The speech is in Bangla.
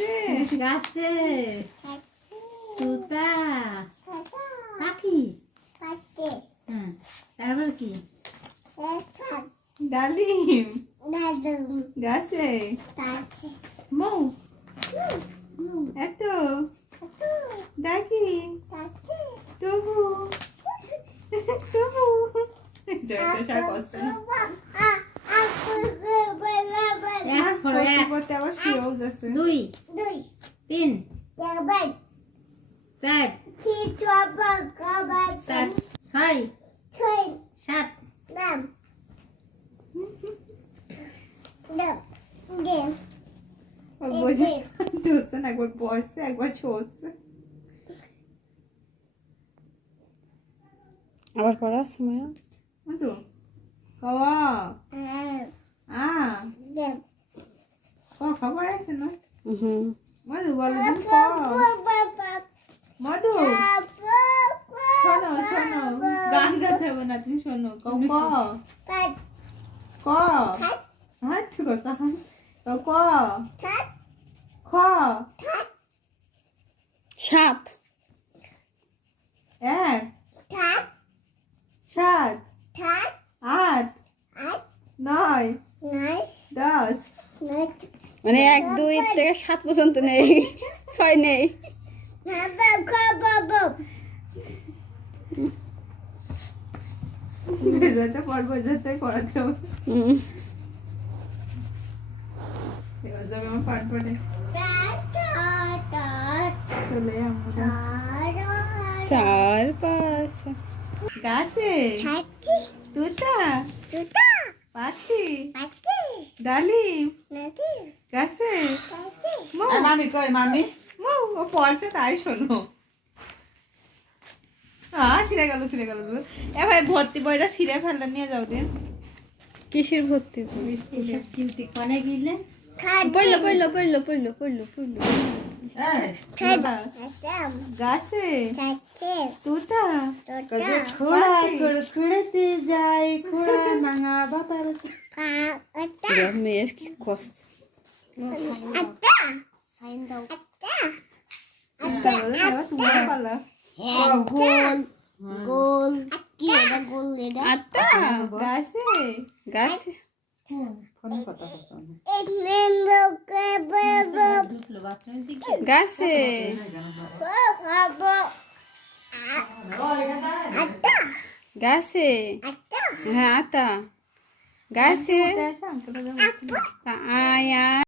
গাছে গাছে তুতা পাখি হ্যাঁ তারপর কি ডালিম গাছে মৌ এত ডাকি তবু তবু সব করছে এক করো এক পড়তে আবার শুয়েও যাচ্ছে 2 3 4 5 6 7 বসে ধরছে না একবার বসছে একবার ছড়ছে আবার পড়া আছে মায়া মধু ক খবর আছে না মধু বলো তুমি ক মধু শোনো শোনো গান গাইতে হবে না তুমি শোনো ক ক হ্যাঁ ঠিক আছে ক খ 7 এক 7 8 9 10 মানে 1 2 থেকে 7 পর্যন্ত নেই 6 নেই যেতে পড়বো যেতে পড়াতে হবে এবার যাবে আমার পাট পাটে চলে আমরা 4 5 গাছে তুতা পাখি ডালিম গাছে মামি কই মামি মৌ ও পড়ছে তাই শোনো ছিঁড়ে গেল এ ভাই ভর্তি বইটা ছিঁড়ে ফেলতে নিয়ে যাও দিন কিসের ভর্তি এসব কিউটি কোনে গিলে পড়লো গাছে তুতা খুঁড়েতে যাই খুঁড়া নাঙা বাতার মেয়ের কি কষ্ট তোমার পালা গোল কি এটা গোল এটা আত্তা গাছে গাছে ফোনে কথা বলছো গাছে গাছে হ্যাঁ আতা গাছে আয়া